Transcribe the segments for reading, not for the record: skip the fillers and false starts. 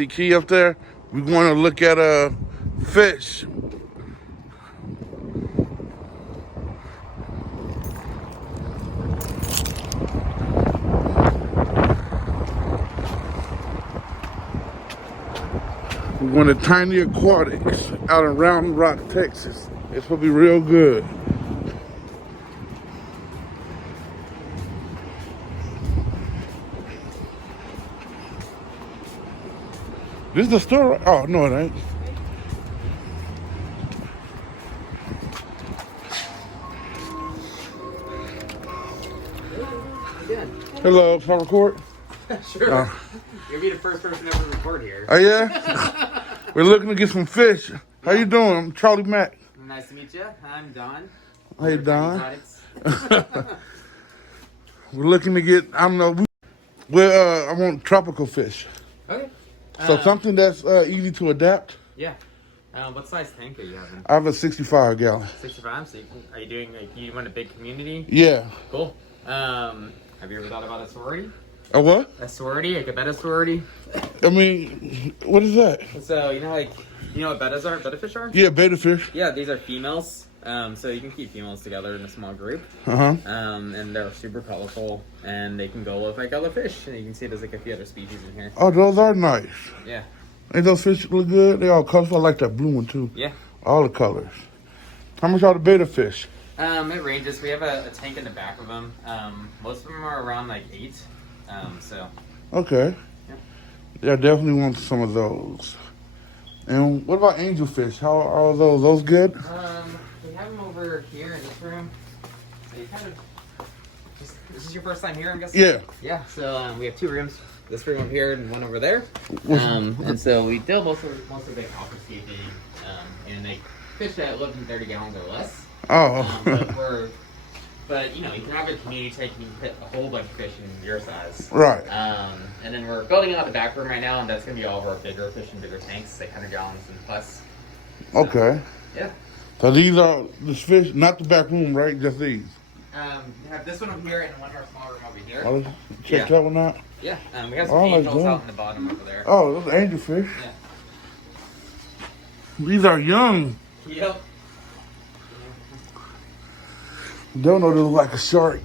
See Key up there? We're going to look at fish. We're going to Tiny Aquatics out in Round Rock, Texas. It's going to be real good. This is the store? Oh, no, it ain't. Hello, can I record? Sure. You'll be the first person ever to record here. Oh, yeah? We're looking to get some fish. How you doing? I'm Charlie Mack. Nice to meet you. I'm Don. Hey, Don. We're looking to get, I don't know, I want tropical fish. Okay. So something that's easy to adapt. Yeah. What size tank are you having? I have a 65 gallon. 65. So are you doing like you want a big community? Yeah. Cool. Have you ever thought about a sorority? A what? A sorority, like a betta sorority. I mean, what is that? So you know what bettas are? Betta fish are? Yeah, betta fish. Yeah, these are females. So you can keep females together in a small group. And they're super colorful, and they can go with like other fish. And you can see there's like a few other species in here. Oh, those are nice. Yeah. Ain't those fish look good? They all colorful. I like that blue one too. Yeah. All the colors. How much are the betta fish? It ranges. We have a tank in the back of them. Most of them are around like 8. Okay. Yeah. I definitely want some of those. And what about angelfish? How are those? Those good? We have them over here in this room. So you kind of this is your first time here, I'm guessing? Yeah. Yeah. So we have 2 rooms. This room over here and one over there. And so we do most of the aquascaping, and they fish that live in 30 gallons or less. Oh. But you know, you can have a community tank, you can put a whole bunch of fish in your size. Right. And then we're building out the back room right now, and that's gonna be all of our bigger fish and bigger tanks, like 100 gallons and plus. So, Okay. Yeah. So these are the fish, not the back room, right? Just these. We have this one over here and one more small room over here. Oh, check that one out. Yeah. We have some angels out in the bottom over there. Oh, those are angelfish. Yeah. These are young. Yep. Don't know, they look like a shark.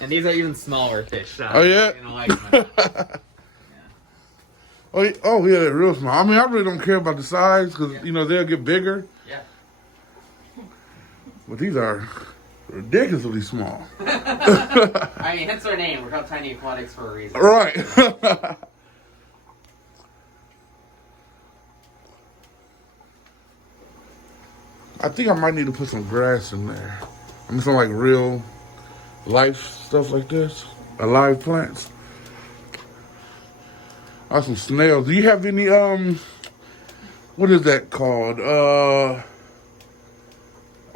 And these are even smaller fish. So Oh, yeah? you're gonna like them. Yeah. Oh, yeah, they're real small. I mean, I really don't care about the size because, Yeah. you know, they'll get bigger. Yeah. But these are ridiculously small. I mean, hence our name. We're called Tiny Aquatics for a reason. Right. I think I might need to put some grass in there. I mean, some like real life stuff like this. Alive plants. Or some snails. Do you have any, what is that called?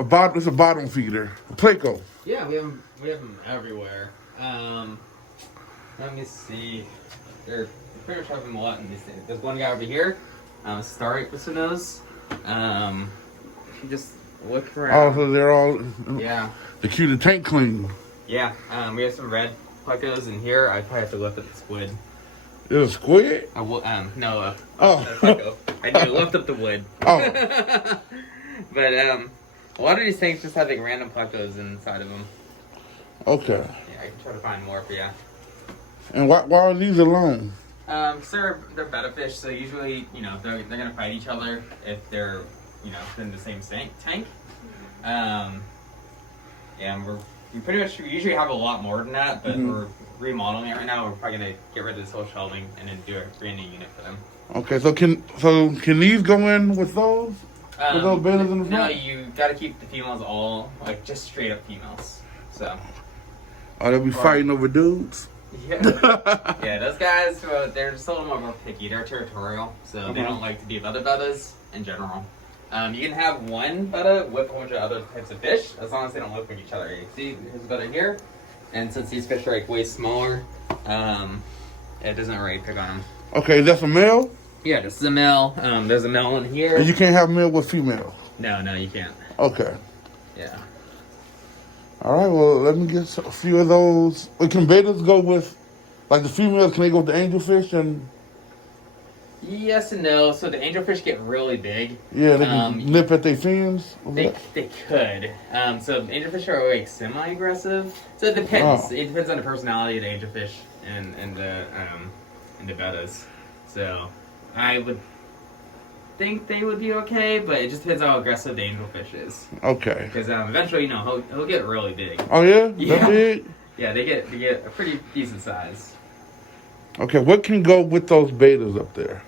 It's a bottom feeder. A Placo. Yeah, we have them everywhere. Let me see. They're pretty much have them a lot in these things. There's one guy over here. Starry Equisinose. If you just look around. Oh, so they're all Yeah. the cute and tank clean. Yeah. We have some red plecos in here. I probably have to lift up the squid. Is it a squid? No. Oh. A pleco. I need to lift up the wood. Oh. But a lot of these tanks just have like random plecos inside of them. Okay. Yeah, I can try to find more for you. And why are these alone? So they're betta fish, so usually, you know, they're gonna fight each other if they're, you know, in the same tank. And we usually have a lot more than that, but we're remodeling it right now. We're probably gonna get rid of this whole shelving and then do a brand new unit for them. Okay, so can these go in with those? With those bettas in the front? No, you gotta keep the females all like just straight up females. So. Oh, they'll be fighting over dudes? Yeah. Yeah, those guys, they're just a little more picky. They're territorial, so they don't like to be with other bettas in general. You can have one betta with a bunch of other types of fish, as long as they don't look like each other. You see, here's a betta here, and since these fish are like way smaller, it doesn't really pick on them. Okay, that's a male? Yeah, this is a male. There's a male in here. And you can't have male with female? No, you can't. Okay. Yeah. All right, well, let me get a few of those. Can bettas go with, like the females, can they go with the angelfish? And Yes and no. So the angelfish get really big. Yeah, they can nip at their fins. They could. So angelfish are like semi-aggressive. So it depends. Oh. It depends on the personality of the angelfish and the bettas. So I would think they would be okay, but it just depends how aggressive the angelfish is. Okay. Because eventually, you know, he'll get really big. Oh yeah, Yeah. that big. Yeah, they get a pretty decent size. Okay, what can go with those betas up there?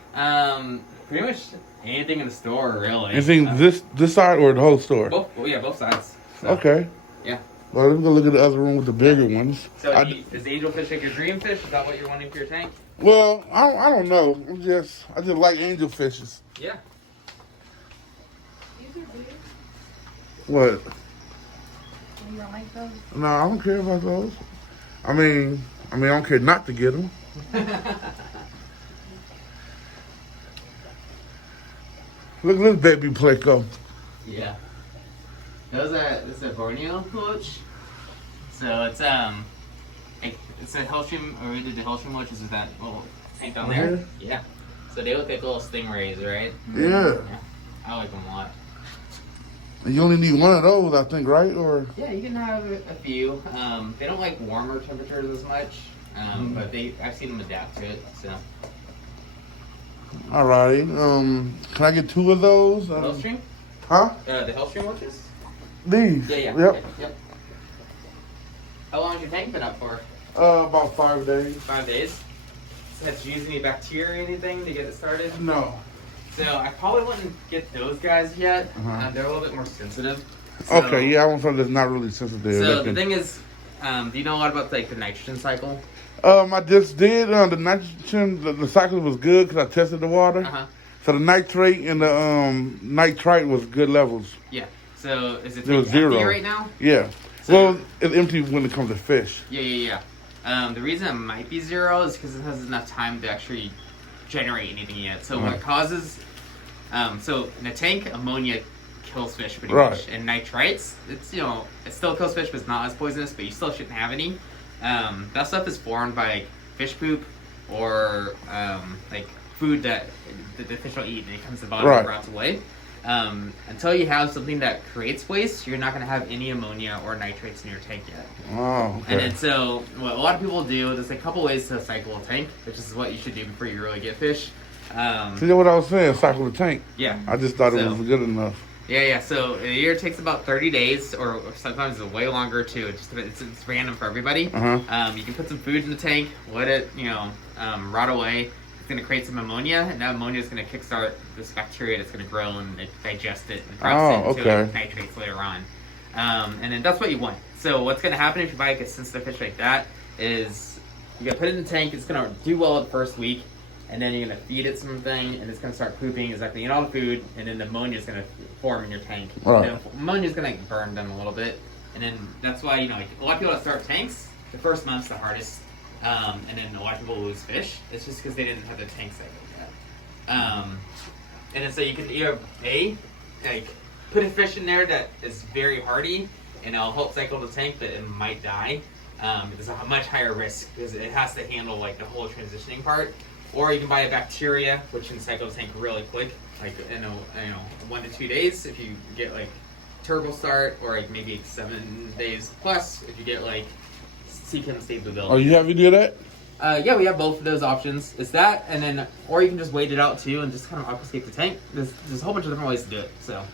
Pretty much anything in the store, really. Anything this side or the whole store? Both, well, yeah, both sides. So, Okay. Yeah. Well, let's go look at the other room with the bigger ones. So is the angelfish like your dream fish? Is that what you're wanting for your tank? Well, I don't know. I just like angelfishes. Yeah. What? You don't like those? No, I don't care about those. I mean, I don't care not to get them. Look at this baby pleco. Yeah. This is a Borneo loach. So it's it's a Hellstrom, or we did the Hellstrom loach is with that little tank down there. Mhm. Yeah. So they look like little stingrays, right? Yeah. I like them a lot. You only need one of those, I think, right? Or Yeah, you can have a few. They don't like warmer temperatures as much, but I've seen them adapt to it. So alrighty. Can I get two of those? Hellstrom, Huh? the Hellstrom loaches. These? Yeah, yeah. Yep. Okay, yep. How long has your tank been up for? About 5 days. 5 days. Have you used any bacteria or anything to get it started? No. So I probably wouldn't get those guys yet. Uh-huh. They're a little bit more sensitive. So, Okay, yeah, I want something that's not really sensitive. So That the can- thing is, do you know a lot about like the nitrogen cycle? I just did the nitrogen. The cycle was good because I tested the water. Uh huh. So the nitrate and the nitrite was good levels. Yeah. So is it It was empty zero. right now? Yeah. So- Well, it's empty when it comes to fish. Yeah. The reason it might be zero is because it hasn't enough time to actually generate anything yet. So what Right. causes, so in a tank, ammonia kills fish pretty Right. much, and nitrites, it still kills fish, but it's not as poisonous. But you still shouldn't have any. That stuff is formed by like, fish poop or like food that the fish will eat, and it comes to the bottom Right. and rots away. Until you have something that creates waste, you're not going to have any ammonia or nitrates in your tank yet. Oh, okay. And then so what a lot of people do, there's a couple ways to cycle a tank, which is what you should do before you really get fish. See what I was saying? Cycle the tank. Yeah. I just thought it So- was good enough. Yeah. So a year takes about 30 days, or sometimes it's way longer too. It's random for everybody. Uh-huh. You can put some food in the tank, let it rot away. It's going to create some ammonia, and that ammonia is going to kickstart this bacteria that's going to grow and digest it and process it into okay. nitrates later on. And then that's what you want. So what's going to happen if you buy like a sensitive fish like that is you're going to put it in the tank. It's going to do well the first week, and then you're going to feed it something, and it's going to start pooping exactly in all the food, and then the ammonia is going to form in your tank. Right. And the ammonia is going to burn them a little bit, and then that's why like, a lot of people that start tanks, the first month's the hardest. And then a lot of people lose fish. It's just because they didn't have the tank cycle yet. And then so you can either put a fish in there that is very hardy and it'll help cycle the tank, but it might die. There's a much higher risk because it has to handle like the whole transitioning part. Or you can buy a bacteria which can cycle the tank really quick, like in 1 to 2 days if you get like turbo start, or like maybe 7 days plus if you get like Seachem stability. Oh, you have to do that? Yeah, we have both of those options. It's that, and then, or you can just wait it out too and just kind of obfuscate the tank. There's a whole bunch of different ways to do it. So,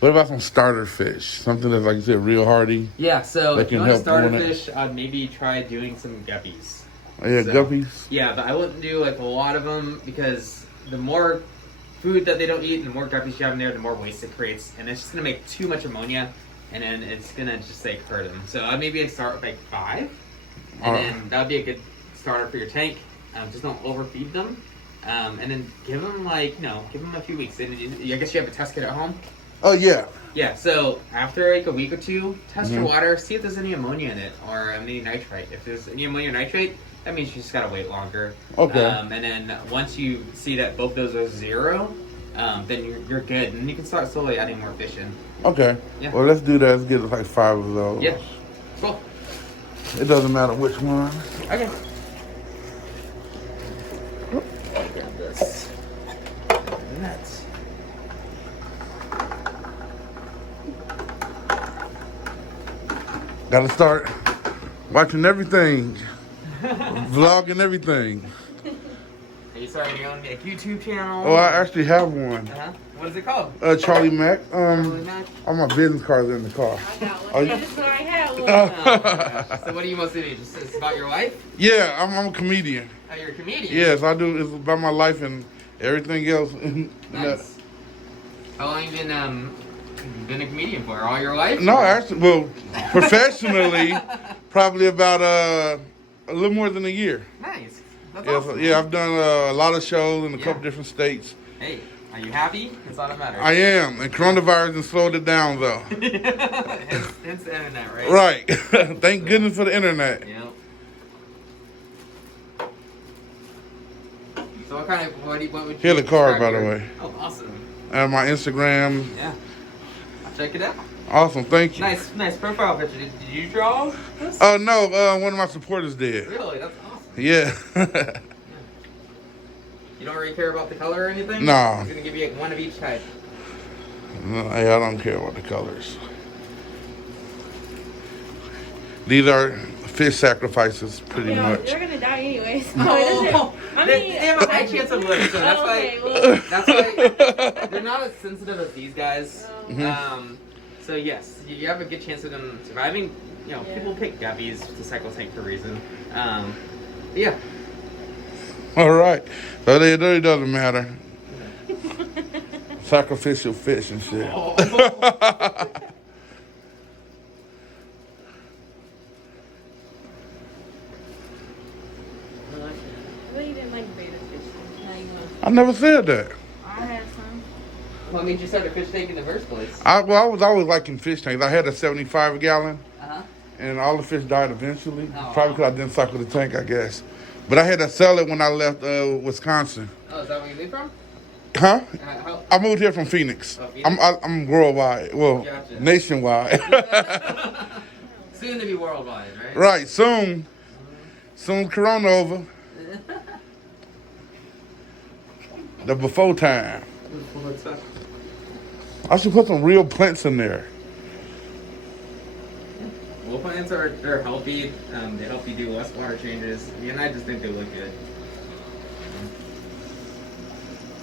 What about some starter fish? Something that's, like you said, real hardy. yeah, so That if you can want to help start a doing it. fish, I'd maybe try doing some guppies. Oh, yeah, So- guppies. Yeah, but I wouldn't do like a lot of them because the more food that they don't eat and the more guppies you have in there, the more waste it creates, and it's just gonna make too much ammonia, and then it's gonna just like hurt them. So I'd maybe start with like 5, and then that'd be a good starter for your tank. Just don't overfeed them, and then give them give them a few weeks. And I guess you have a test kit at home. Oh, yeah. Yeah, so after like a week or two, test your Mhm. water, see if there's any ammonia in it or any nitrite. If there's any ammonia or nitrate, that means you just gotta wait longer. Okay. And then once you see that both those are 0, then you're good, and you can start slowly adding more fish in. Okay. Yeah. Well, let's do that. Let's get like 5 of those. Yeah. Cool. It doesn't matter which one. Okay. Gotta start watching everything, vlogging everything. Are you starting your own like, YouTube channel? Oh, I actually have one. Uh-huh. What is it called? Charlie Mac. Charlie Mac? All my business cards are in the car. I got one. Oh, I just thought I had one. Oh, gosh. So what do you mostly do? Just it's about your life? Yeah, I'm a comedian. Oh, you're a comedian? Yes, I do. It's about my life and everything else. Nice. How long you been a comedian for? All your life? No, or- actually, well, professionally, probably about a little more than a year. Nice. That's Yeah, awesome. yeah, I've done a lot of shows in a couple Yeah. different states. Hey, are you happy? That's all that matters. I am, and coronavirus has slowed it down though. Hence the internet, right? Right. Thank goodness for the internet. Yep. So what kind of what would you Here the card, describe by the your- way. Oh, awesome. And my Instagram. Yeah. I'll check it out. Awesome, thank you. Nice profile picture. Did you draw this? Oh no, one of my supporters did. Really? That's awesome. Yeah. You don't really care about the color or anything? No. I'm gonna give you one of each type. No, I don't care about the colors. These are fish sacrifices, pretty much. You're gonna die anyway. So No. it doesn't. I they, mean, they have a high chance of living, so that's okay, why. well, That's why they're not as sensitive as these guys. No. So yes, you have a good chance of them surviving. You know, Yeah. people pick guppies to cycle tank for a reason. Yeah. All right. So it really doesn't matter. Sacrificial fish and shit. I really didn't like beta fish. Now you know. I never said that. I had some. What made you start a fish tank in the first place? I was always liking fish tanks. I had a 75 gallon, Uh-huh. and all the fish died eventually. Oh. Probably because I didn't cycle the tank, I guess. But I had to sell it when I left Wisconsin. Oh, is that where you live from? Huh? How? I moved here from Phoenix. Oh, Phoenix? I'm worldwide. Well, Gotcha. nationwide. Soon to be worldwide, right? Right. Soon. Soon Corona over. The before time. I should put some real plants in there. Well, plants they're healthy. They help you do less water changes, and I just think they look good.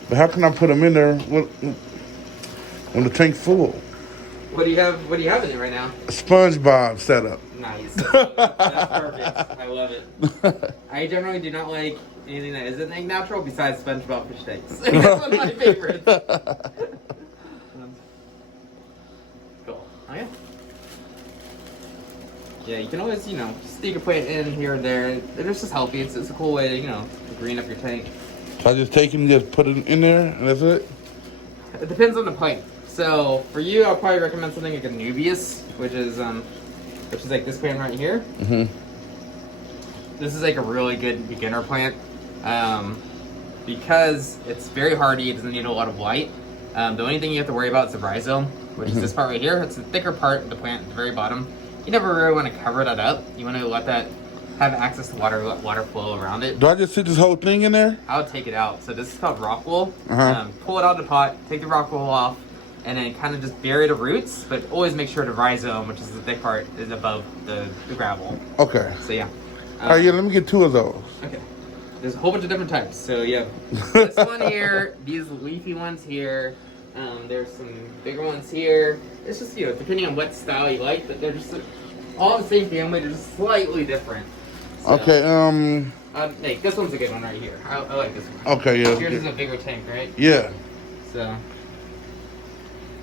But how can I put them in there when the tank's full? What do you have? What do you have in it right now? A SpongeBob setup. Nice. That's perfect. I love it. I generally do not like anything that isn't egg natural besides SpongeBob fish tanks. That's one of my favorites. Cool. Oh yeah. Yeah, you can always, stick a plant in here and there. They're just as healthy. It's a cool way to, to green up your tank. So I just take them, just put it in there, and that's it? It depends on the plant. So for you, I'll probably recommend something like a Nubius, which is like this plant right here. Mm-hmm. This is like a really good beginner plant because it's very hardy. It doesn't need a lot of light. The only thing you have to worry about is the rhizome, which is this part right here. It's the thicker part of the plant at the very bottom. You never really want to cover that up. You want to let that have access to water, let water flow around it. Do I just sit this whole thing in there? I'll take it out. So this is called rock wool. Uh-huh. Pull it out of the pot, take the rock wool off, and then kind of just bury the roots, but always make sure the rhizome, which is the thick part, is above the gravel. Okay. So yeah. All right, yeah, let me get 2 of those. Okay. There's a whole bunch of different types. So you have this one here, these leafy ones here. There's some bigger ones here. It's just, depending on what style you like, but they're just all the same family, they're just slightly different. So, Okay, like, this one's a good one right here. I like this one. okay, yeah. Yours is a bigger tank, right? Yeah. So,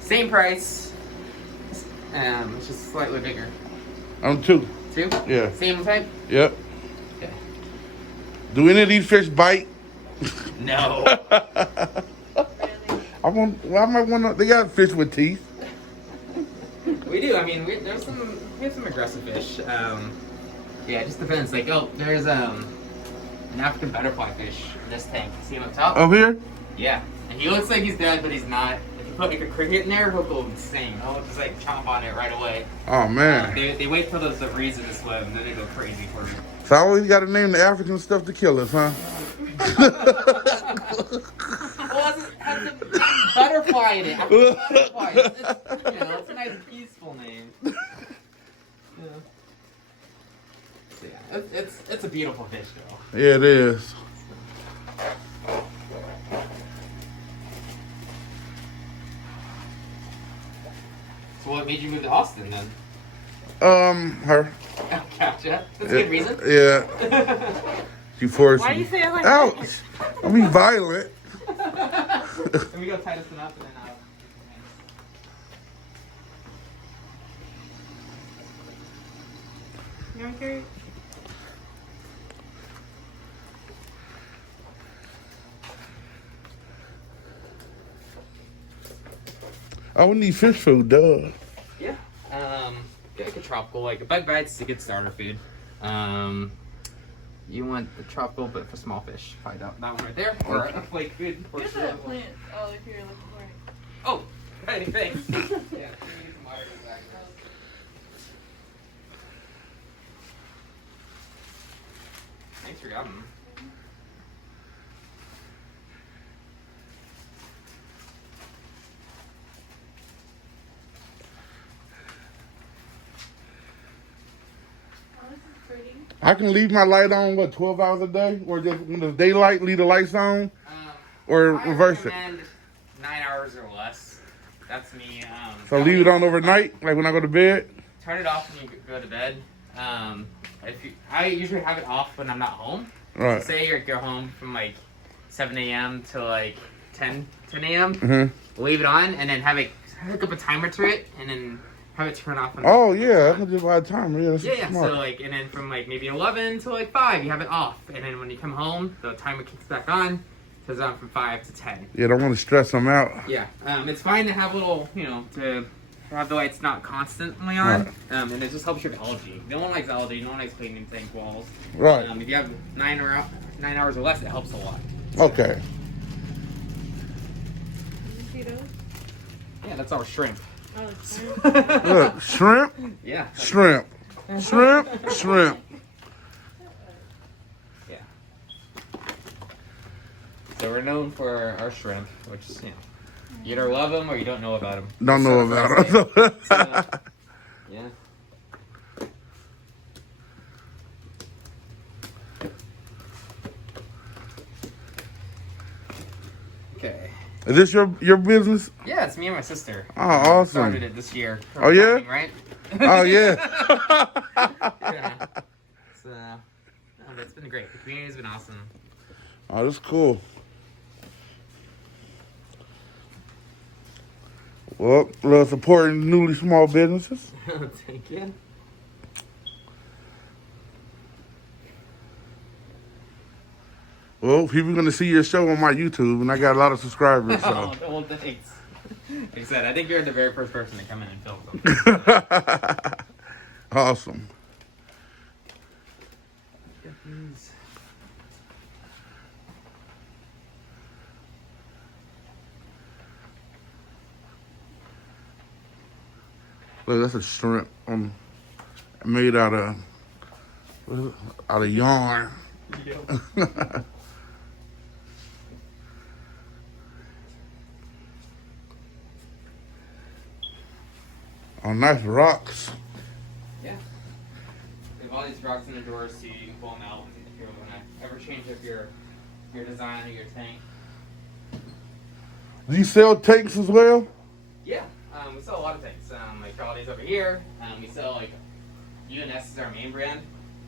same price. It's just slightly bigger. 2. 2? Yeah. Same type? Yep. Okay. Do any of these fish bite? No. Really? I might want to, they got fish with teeth. We do. I mean, we have some aggressive fish. Yeah, it just depends. Like, there's an African butterfly fish in this tank. You see him up top? Over here? Yeah. And he looks like he's dead, but he's not. If you put like a cricket in there, he'll go insane. He'll just like chomp on it right away. Oh, man. They wait for the reason to swim, and then they go crazy for it. So I always got to name the African stuff to kill us, huh? Well, it has the butterfly in it. African butterfly. It's a nice peaceful name. So yeah, it's a beautiful fish though. Yeah, it is. So what made you move to Austin then? Her. Oh, gotcha. That's a good reason. Yeah. She forced Why me. you say it like Ouch! that? I mean, violent. Let me go tie this one up and then I'll. You want to carry it? I would need fish food, duh. Yeah. Get like a tropical, like a bug bite's a good starter food. You want the tropical, but for small fish. Probably that one right there, or a flake food. For Here's sure. that plant. Oh, if you're looking for it. Oh, hey, thanks. Yeah, let me get some water in the back. Thanks for grabbing them. Oh, this is pretty. I can leave my light on, what, 12 hours a day? Or just when it's daylight, leave the lights on? Or I reverse it? recommend 9 hours or less. That's me. So leave it on overnight, like when I go to bed? Turn it off when you go to bed. I usually have it off when I'm not home. Right. So say you go home from like 7 a.m. to like 10 a.m. Mm-hmm. Leave it on and then hook up a timer to it and then have it turn off. Oh, yeah, I can just buy a timer. Yeah, that's Yeah, smart. so like, and then from like maybe 11 to like 5, you have it off. And then when you come home, the timer kicks back on. Turns on from 5 to 10. Yeah, don't want to stress them out. Yeah, it's fine to have a little, to have the lights not constantly on, Right. and it just helps your algae. No one likes algae, no one likes cleaning tank walls. Right. If you have 9 hours or less, it helps a lot. Okay. You see those? Yeah, that's our shrimp. Oh, it's fine. Look, shrimp, Yeah. shrimp, shrimp, shrimp. Yeah. So we're known for our shrimp, which is, you either love them or you don't know about them. Don't know about it. Yeah. Okay. Is this your business? Yeah, it's me and my sister. Oh, awesome. Started it this year. Oh, yeah? Timing, right? Oh, yeah. Yeah. But it's been great. The community's been awesome. Oh, that's cool. Well, supporting newly small businesses. Thank you. Well, people going to see your show on my YouTube, and I got a lot of subscribers. Oh, So. well, thanks. Like I said, I think you're the very first person to come in and film something. Awesome. Look, that's a shrimp made out of yarn. Oh, nice rocks. Yeah. We have all these rocks in the drawers so you can pull them out if you want to ever change up your design or your tank. Do you sell tanks as well? Yeah, we sell a lot of things. Like all these over here. We sell like UNS is our main brand.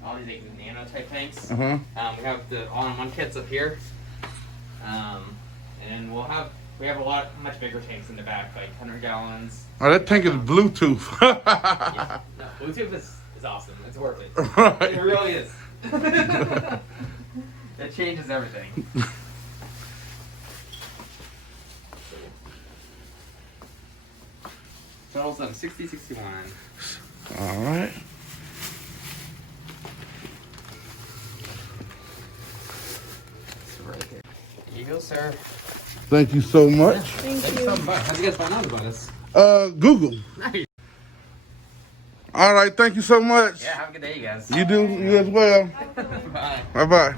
All these like nano type tanks. Uh-huh. We have the all-in-one kits up here. And we have a lot much bigger tanks in the back, like 100 gallons. Oh, that tank is Bluetooth. Yeah. No, Bluetooth is awesome. It's worth it. Right. It really is. It changes everything. Totals of 60, 61. All right. So right there. There you go, sir. Thank you so much. Thank Thanks you. so much. How'd you guys find out about us? Google. Nice. All right. Thank you so much. Yeah, have a good day, you guys. You do. You as well. Bye. Bye-bye.